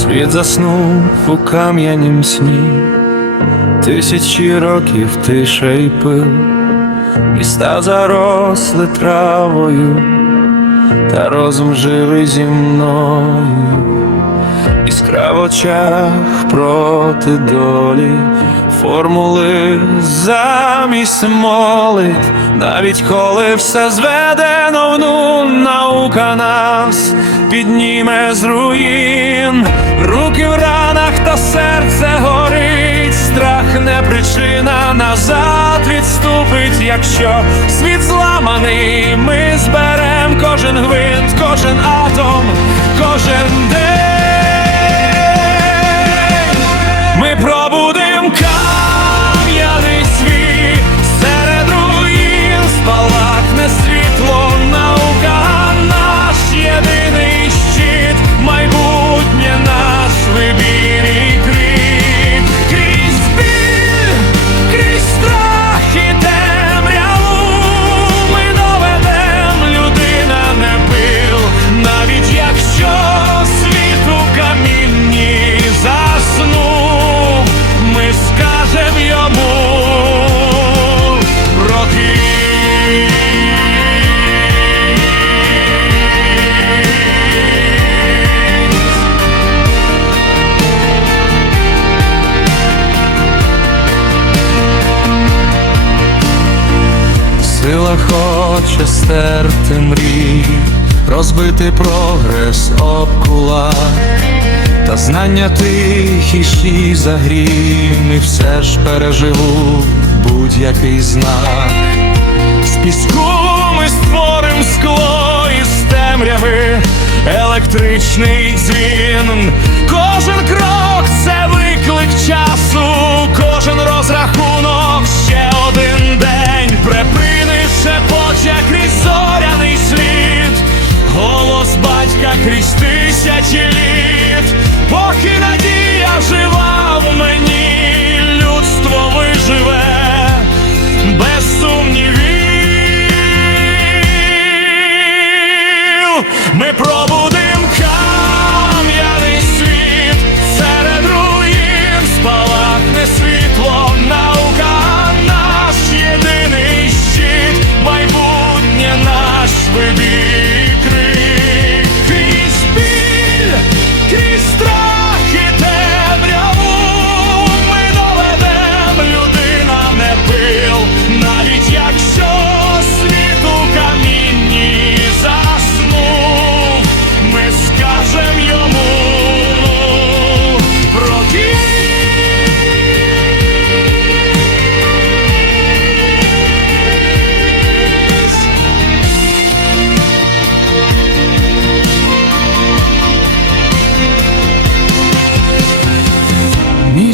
Світ заснув у кам'янім сні, тисячі років тиша й пил, міста заросли травою, та розум живий зі мною, іскра в очах проти долі, формули замість молитв, навіть коли все зведено в нуль, наука нас підніме з руїн, руки в ранах та серце горить, страх не причина назад відступить, якщо світ зламаний, ми зберем кожен гвинт, кожен атом, кожен день. Сила хоче стерти мрій, розбити прогрес об кулак, та знання тихіші за грім, і все ж переживу будь-який знак. З піску ми створим скло із темряви, електричний дзвін.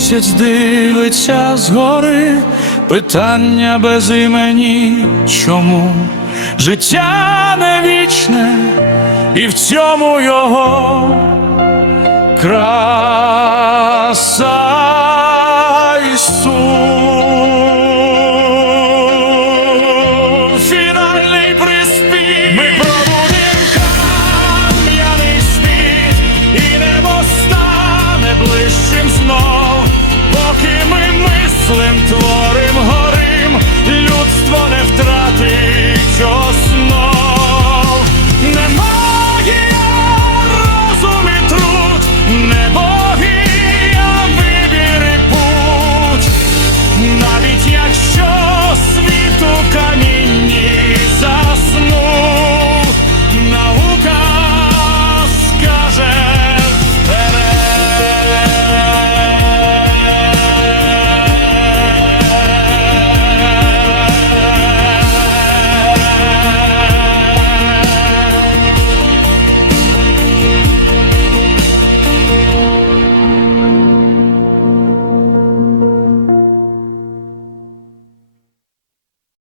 Місяць дивиться згори, питання без імені, чому життя не вічне, і в цьому його краса.